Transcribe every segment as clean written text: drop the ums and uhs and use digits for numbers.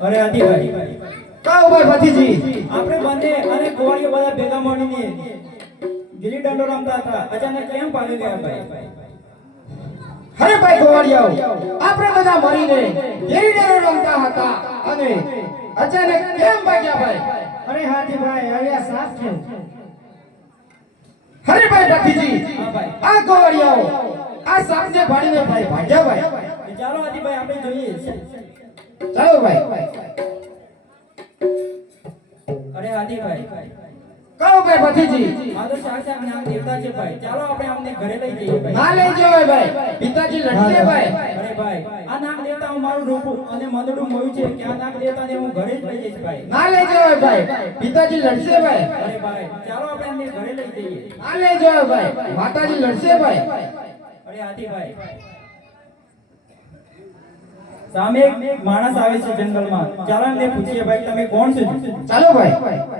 અરે આદિભાઈ કાઓ ભાઈ ભતીજી આપણે બંને અને ગોવાળીઓ બધા ભેગા મળીને ગિલ્લી દંડો રમતા હતા અચાનક કેમ પાડી ગયા ભાઈ અરે ભાઈ ગોવાળિયાઓ આપણે બધા મળીને ગિલ્લી દંડો રમતા હતા અને અચાનક કેમ ભાગ્યા ભાઈ અરે હાથીભાઈ અહીંયા સાફ છે અરે ભાઈ ભતીજી હા ભાઈ આ ગોવાળિયાઓ આ સાપને ભાડીને ભાઈ ભાગ્યા ભાઈ ચાલો આદિભાઈ આપણે જોઈએ ચાલો ભાઈ અરે આદિભાઈ કાઓ ભાઈ ભતીજી આ તો સાક્ષાત નામ દેવતા છે ભાઈ ચાલો આપણે અમને ઘરે લઈ જઈએ ભાઈ ના લઈ જાવ ભાઈ પિતાજી લડશે ભાઈ અરે ભાઈ આ નાગ દેવતા મારું રૂપ અને મંદડું મોયું છે કે આ નાગ દેવતાને હું ઘરે જ લઈ જઈશ ભાઈ ના લઈ જાવ ભાઈ પિતાજી લડશે ભાઈ અરે ભાઈ ચાલો આપણે અમને ઘરે લઈ જઈએ ના લઈ જાવ ભાઈ માતાજી લડશે ભાઈ અરે આદિભાઈ સામે એક માણસ આવે છે જંગલમાં ચાલો એમને પૂછીએ ભાઈ તમે કોણ છો ચાલો ભાઈ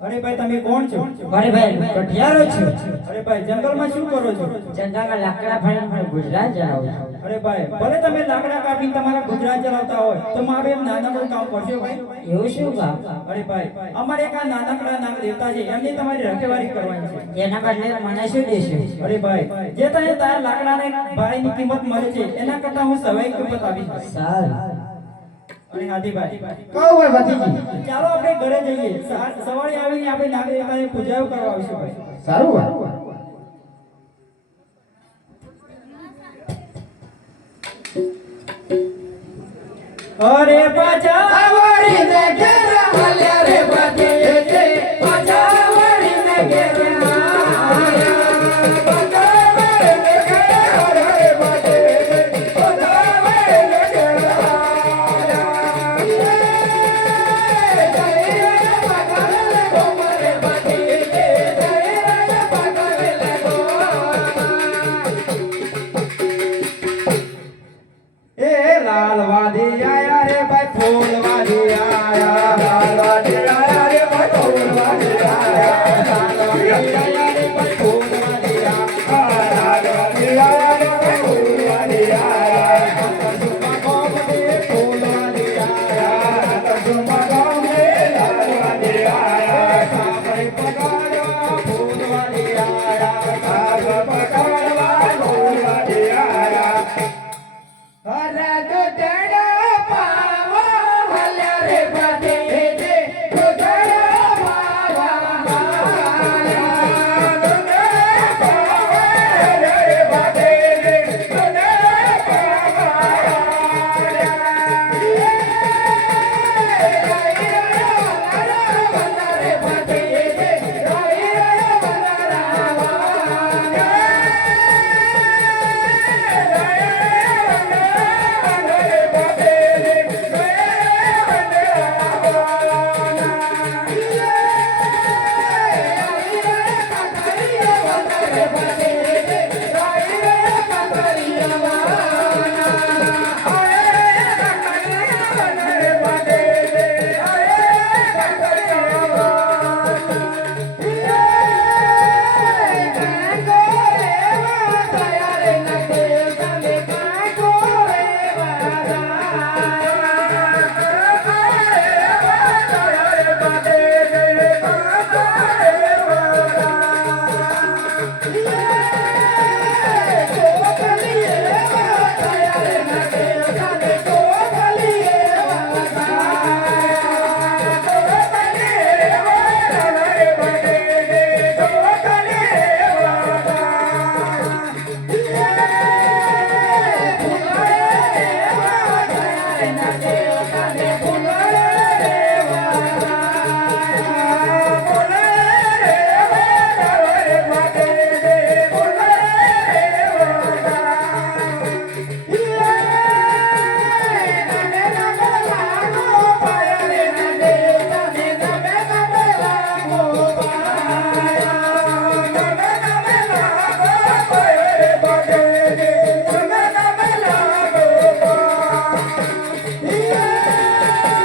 અરે ભાઈ તમે કોણ છો અરે ભાઈ કઠિયારો છું અરે ભાઈ જંગલમાં શું કરો છો ચંદામાં લાકડા ફાડીને ગુજરાત ચલાવું છું અરે ભાઈ ભલે તમે લાકડા કાપીને તમારા ગુજરાત ચલાવતા હોય તો મારું એમ નાનકડું કામ કરશો ભાઈ એવું શું કામ અરે ભાઈ અમારે એક આ નાનકડા નાગ દેવતા છે એમની તમારી રખેવાળી કરવાની છે એના બદલે મને શું દેશો અરે ભાઈ જે તને તારા લાકડાને ભારીની કિંમત મળે છે એના કરતા હું સવાઈ કિંમત આપીશ સારું અને આદિભાઈ કાઓ ભાઈ ભતીજી ચાલો આપણે ઘરે જઈએ સવારે આવીને આપણે નાગ દેવતાની પૂજાઓ કરવા આવીશું ભાઈ સારું ભાઈ અરે પાછા આવડી દે ઘર હાલ્યા રે બાજે